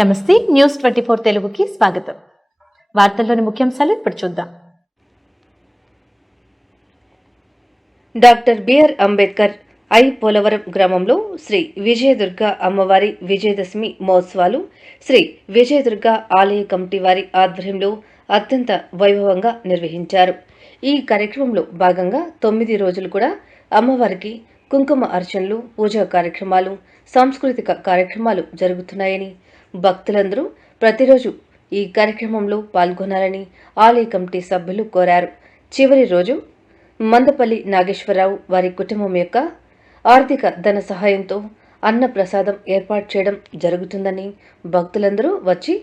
నమస్తే న్యూస్ 24 తెలుగుకి స్వాగతం. వార్తల్లోని ముఖ్యాంశాలు ఇప్పుడు చూద్దాం. Doctor BR Ambedkar I Polavaram గ్రామంలో శ్రీ విజయదుర్గ అమ్మవారి విజయదశమి మహోత్సవాలు శ్రీ విజయదుర్గ ఆలయ కమిటీ వారి ఆధ్వర్యంలో అత్యంత వైభవంగా నిర్వహించారు. ఈ కార్యక్రమంలో భాగంగా 9 రోజులు కూడా అమ్మవారికి కుంకుమ అర్చనలు, పూజా కార్యక్రమాలు, సాంస్కృతిక కార్యక్రమాలు జరుగుతున్నాయని, భక్తులందరూ ప్రతిరోజు ఈ కార్యక్రమంలో పాల్గొనాలని ఆలయ కమిటీ సభ్యులు కోరారు. చివరి రోజు మందపల్లి నాగేశ్వరరావు వారి కుటుంబం యొక్క ఆర్థిక ధన సహాయంతో అన్న ప్రసాదం ఏర్పాటు చేయడం జరుగుతుందని, భక్తులందరూ వచ్చి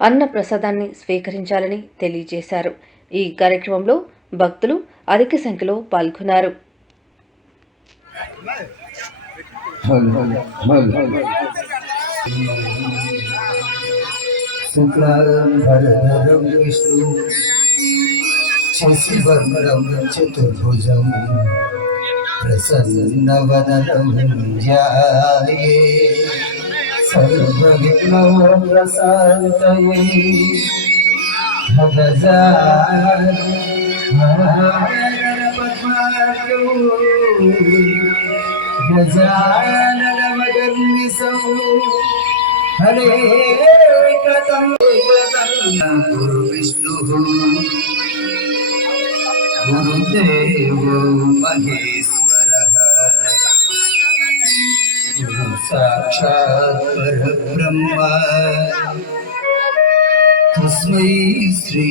అన్న ప్రసాదాన్ని స్వీకరించాలని తెలియజేశారు. ఈ కార్యక్రమంలో భక్తులు అధిక సంఖ్యలో పాల్గొన్నారు. శుక్లాంబరధరం విష్ణు శశివర్ణం చతుర్భుజం ప్రసన్నవదనం ధ్యాయే సర్వవిఘ్నోపశాంతయే గజాననమగర్నిసం హరే గురు విష్ణు గురుదేవో మహేశ్వరః గురు సాక్షాత్ పరబ్రహ్మ తస్మై శ్రీ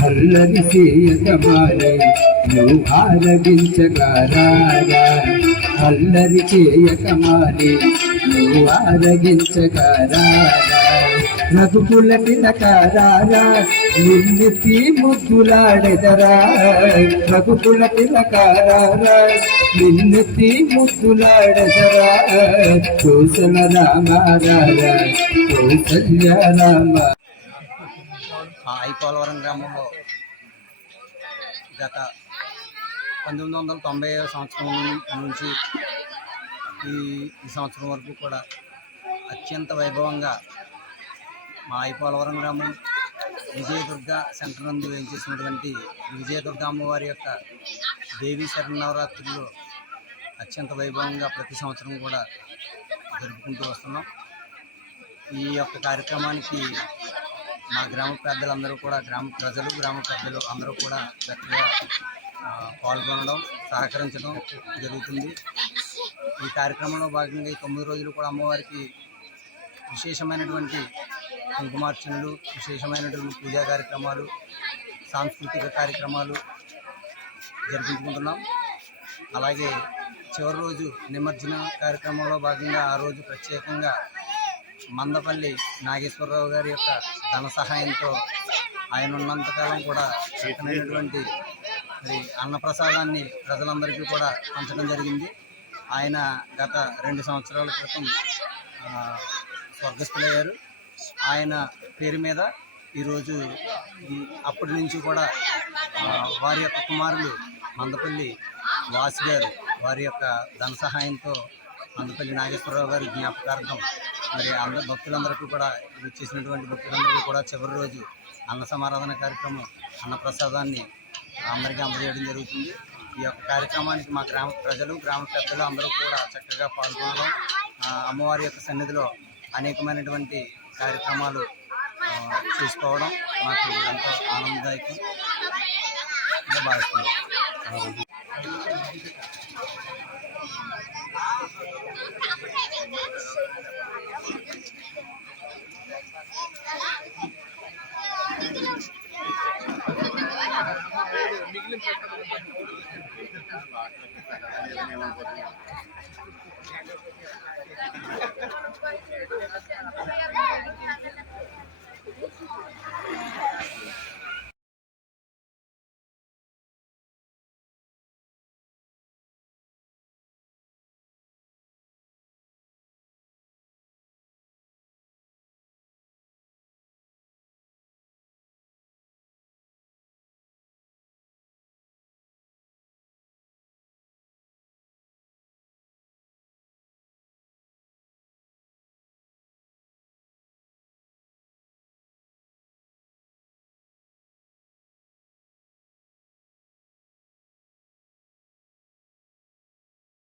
హల్లరి చేయకమారే నువ్వు ఆరగించగారా, హల్లరి చేయకమారే నువ్వు ఆరగించగారా, రఘుకుల తిలకారా నిన్నెత్తి ముద్దులాడెదరా, రఘుకుల తిలకారా నిన్నెత్తి ముద్దులాడెదరా, కౌసల రామారా కౌసల్య రామ. ఐ పోలవరం గ్రామంలో గత 1990 సంవత్సరం నుంచి ఈ సంవత్సరం వరకు కూడా అత్యంత వైభవంగా మా ఐ పోలవరం గ్రామం విజయదుర్గ సెంటర్ నందు వేయించేసినటువంటి విజయదుర్గ అమ్మవారి యొక్క దేవీ శరన్నవరాత్రుల్లో అత్యంత వైభవంగా ప్రతి సంవత్సరం కూడా జరుపుకుంటూ వస్తున్నాం. ఈ యొక్క కార్యక్రమానికి మా గ్రామ పెద్దలందరూ కూడా, గ్రామ ప్రజలు, గ్రామ పెద్దలు అందరూ కూడా చక్కగా పాల్గొనడం, సహకరించడం జరుగుతుంది. ఈ కార్యక్రమంలో భాగంగా ఈ 9 రోజులు కూడా అమ్మవారికి విశేషమైనటువంటి కుంకుమార్చనలు, విశేషమైనటువంటి పూజా కార్యక్రమాలు, సాంస్కృతిక కార్యక్రమాలు జరిపించుకుంటున్నాం. అలాగే చివరి రోజు నిమజ్జన కార్యక్రమంలో భాగంగా ఆ రోజు ప్రత్యేకంగా మందపల్లి నాగేశ్వరరావు గారి యొక్క ధన సహాయంతో ఆయన ఉన్నంతకాలం కూడా చక్కనైనటువంటి అన్నప్రసాదాన్ని ప్రజలందరికీ కూడా పంచడం జరిగింది. ఆయన గత 2 సంవత్సరాల క్రితం స్వర్గస్థులయ్యారు. ఆయన పేరు మీద ఈరోజు అప్పటి నుంచి కూడా వారి యొక్క కుమారులు మందపల్లి వాసు గారు వారి యొక్క ధన సహాయంతో మందపల్లి నాగేశ్వరరావు గారి జ్ఞాపకార్థం మరి భక్తులందరికీ కూడా వచ్చేసినటువంటి భక్తులందరికీ కూడా చివరి రోజు అన్న సమారాధన కార్యక్రమం అన్నప్రసాదాన్ని అందరికీ అందజేయడం జరుగుతుంది. ఈ యొక్క కార్యక్రమానికి మా గ్రామ ప్రజలు గ్రామ పెద్దలు అందరూ కూడా చక్కగా పాల్గొనడం, అమ్మవారి యొక్క సన్నిధిలో అనేకమైనటువంటి కార్యక్రమాలు చేసుకోవడం మాకు ఎంతో ఆనందదాయకంగా భావిస్తున్నాం.